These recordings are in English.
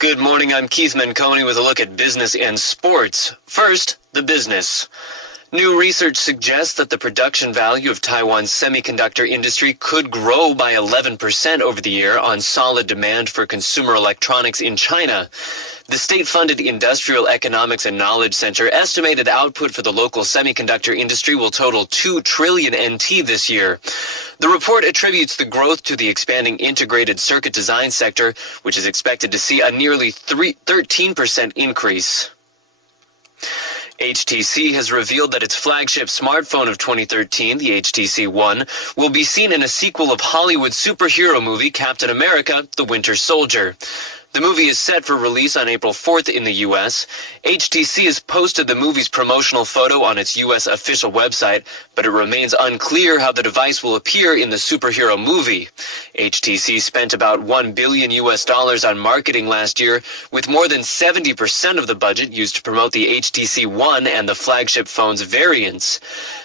Good morning, I'm Keith Manconi with a look at business and sports. First, the business. New research suggests that the production value of Taiwan's semiconductor industry could grow by 11% over the year on solid demand for consumer electronics in China. The state-funded Industrial Economics and Knowledge Center estimated output for the local semiconductor industry will total 2 trillion NT this year. The report attributes the growth to the expanding integrated circuit design sector, which is expected to see a nearly 13% increase. HTC has revealed that its flagship smartphone of 2013, the HTC One, will be seen in a sequel of Hollywood superhero movie Captain America: The Winter Soldier. The movie is set for release on April 4th in the U.S. HTC has posted the movie's promotional photo on its U.S. official website, but it remains unclear how the device will appear in the superhero movie. HTC spent about $1 billion on marketing last year, with more than 70% of the budget used to promote the HTC One and the flagship phone's variants.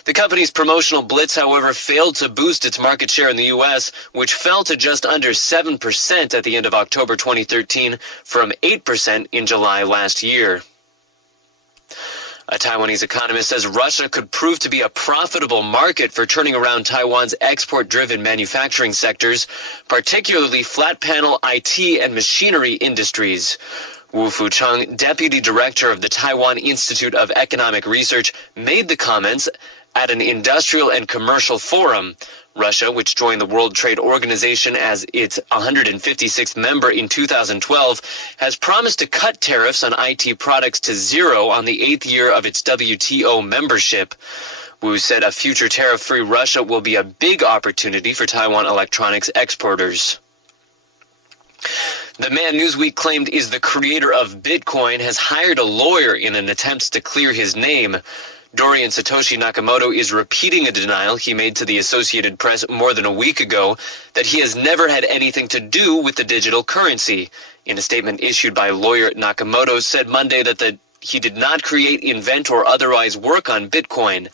The company's promotional blitz, however, failed to boost its market share in the U.S., which fell to just under 7% at the end of October 2013. From 8% in July last year. A Taiwanese economist says Russia could prove to be a profitable market for turning around Taiwan's export-driven manufacturing sectors, particularly flat panel, IT, and machinery industries. Wu Fucheng, deputy director of the Taiwan Institute of Economic Research, made the comments at an industrial and commercial forum. Russia, which joined the World Trade Organization as its 156th member in 2012, has promised to cut tariffs on IT products to zero on the 8th year of its WTO membership. Wu said a future tariff-free Russia will be a big opportunity for Taiwan electronics exporters. The man Newsweek claimed is the creator of Bitcoin has hired a lawyer in an attempt to clear his name. Dorian Satoshi Nakamoto is repeating a denial he made to the Associated Press more than a week ago that he has never had anything to do with the digital currency. In a statement issued by lawyer Nakamoto said Monday that he did not create, invent, or otherwise work on Bitcoin.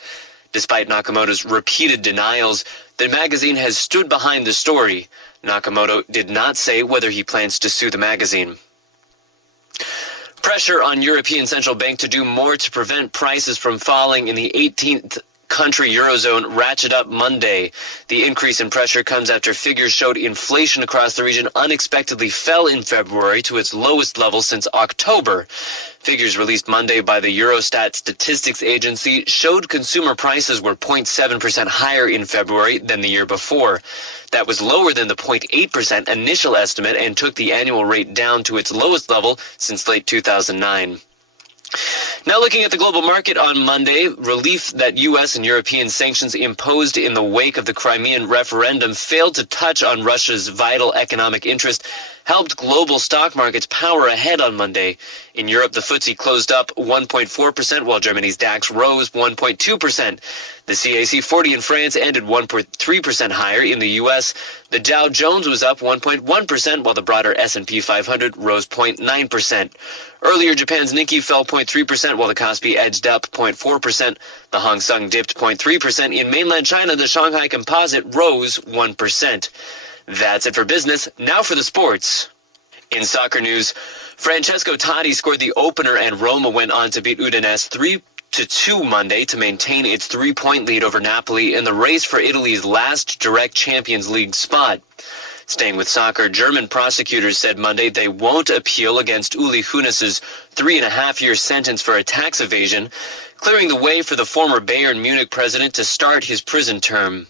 Despite Nakamoto's repeated denials, the magazine has stood behind the story. Nakamoto did not say whether he plans to sue the magazine. Pressure on European Central Bank to do more to prevent prices from falling in the 18th country Eurozone ratchet up Monday. The increase in pressure comes after figures showed inflation across the region unexpectedly fell in February to its lowest level since October. Figures released Monday by the Eurostat statistics agency showed consumer prices were 0.7% higher in February than the year before. That was lower than the 0.8% initial estimate and took the annual rate down to its lowest level since late 2009. Now looking at the global market on Monday, relief that U.S. and European sanctions imposed in the wake of the Crimean referendum failed to touch on Russia's vital economic interest helped global stock markets power ahead on Monday. In Europe, the FTSE closed up 1.4%, while Germany's DAX rose 1.2%. The CAC 40 in France ended 1.3% higher. In the U.S., the Dow Jones was up 1.1%, while the broader S&P 500 rose 0.9%. Earlier, Japan's Nikkei fell 0.3%, while the Kospi edged up 0.4%. The Hang Seng dipped 0.3%. In mainland China, the Shanghai Composite rose 1%. That's it for business. Now for the sports. In soccer news, Francesco Totti scored the opener and Roma went on to beat Udinese 3-2 Monday to maintain its 3-point lead over Napoli in the race for Italy's last direct Champions League spot. Staying with soccer, German prosecutors said Monday they won't appeal against Uli Hoeneß's 3.5-year sentence for a tax evasion, clearing the way for the former Bayern Munich president to start his prison term.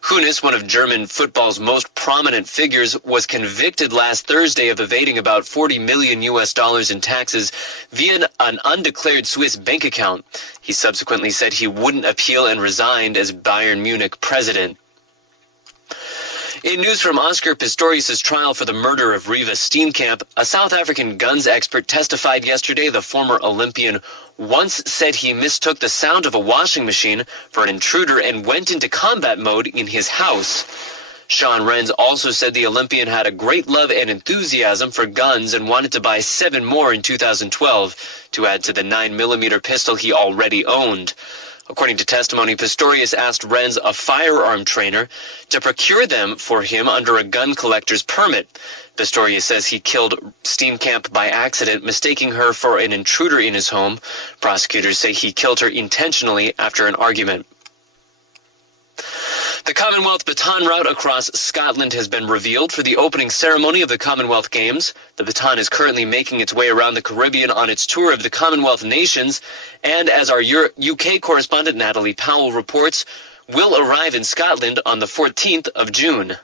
Hoeneß, one of German football's most prominent figures, was convicted last Thursday of evading about $40 million in taxes via an undeclared Swiss bank account. He subsequently said he wouldn't appeal and resigned as Bayern Munich president. In news from Oscar Pistorius' trial for the murder of Reeva Steenkamp, a South African guns expert testified yesterday the former Olympian once said he mistook the sound of a washing machine for an intruder and went into combat mode in his house. Sean Renz also said the Olympian had a great love and enthusiasm for guns and wanted to buy 7 more in 2012 to add to the 9mm pistol he already owned. According to testimony, Pistorius asked Renz, a firearm trainer, to procure them for him under a gun collector's permit. Pistorius says he killed Steenkamp by accident, mistaking her for an intruder in his home. Prosecutors say he killed her intentionally after an argument. The Commonwealth baton route across Scotland has been revealed for the opening ceremony of the Commonwealth Games. The baton is currently making its way around the Caribbean on its tour of the Commonwealth nations, and as our UK correspondent Natalie Powell reports, will arrive in Scotland on the 14th of June.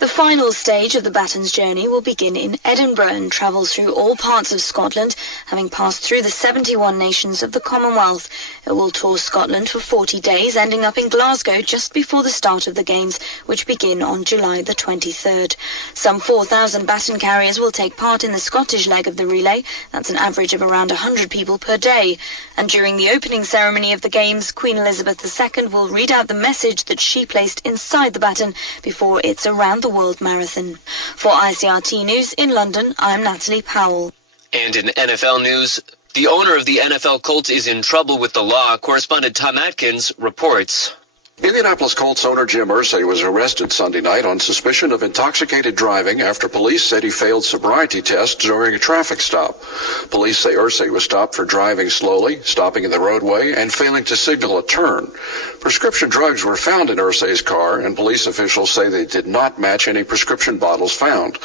The final stage of the baton's journey will begin in Edinburgh and travels through all parts of Scotland, having passed through the 71 nations of the Commonwealth. It will tour Scotland for 40 days, ending up in Glasgow just before the start of the Games, which begin on July the 23rd. Some 4,000 baton carriers will take part in the Scottish leg of the relay. That's an average of around 100 people per day. And during the opening ceremony of the Games, Queen Elizabeth II will read out the message that she placed inside the baton before its around the World Marathon. For ICRT News in London, I'm Natalie Powell. And in NFL news, the owner of the NFL Colts is in trouble with the law. Correspondent Tom Atkins reports. Indianapolis Colts owner Jim Irsay was arrested Sunday night on suspicion of intoxicated driving after police said he failed sobriety tests during a traffic stop. Police say Irsay was stopped for driving slowly, stopping in the roadway, and failing to signal a turn. Prescription drugs were found in Irsay's car, and police officials say they did not match any prescription bottles found.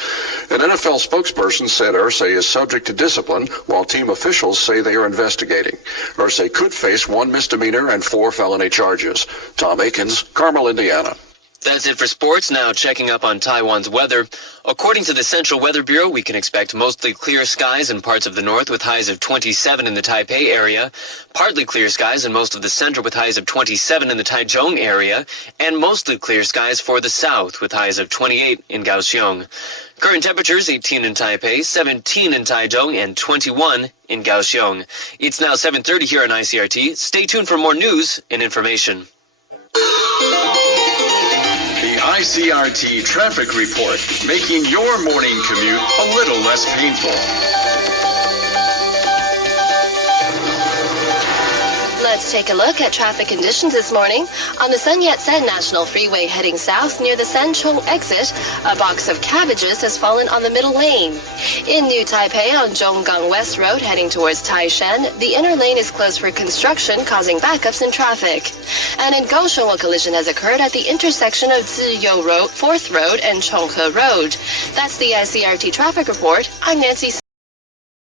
An NFL spokesperson said Irsay is subject to discipline, while team officials say they are investigating. Irsay could face 1 misdemeanor and 4 felony charges. Tom Akins, Carmel, Indiana. That's it for sports. Now checking up on Taiwan's weather. According to the Central Weather Bureau, we can expect mostly clear skies in parts of the north with highs of 27 in the Taipei area, partly clear skies in most of the center with highs of 27 in the Taichung area, and mostly clear skies for the south with highs of 28 in Kaohsiung. Current temperatures 18 in Taipei, 17 in Taichung, and 21 in Kaohsiung. It's now 7:30 here on ICRT. Stay tuned for more news and information. The ICRT Traffic Report, making your morning commute a little less painful. Let's take a look at traffic conditions this morning. On the Sun Yat-sen National Freeway heading south near the Sanchong exit, a box of cabbages has fallen on the middle lane. In New Taipei on Zhonggang West Road heading towards Taishan, the inner lane is closed for construction, causing backups in traffic. And in Kaohsiung, a collision has occurred at the intersection of Ziyou Road, 4th Road and Chonghe Road. That's the ICRT Traffic Report. I'm Nancy.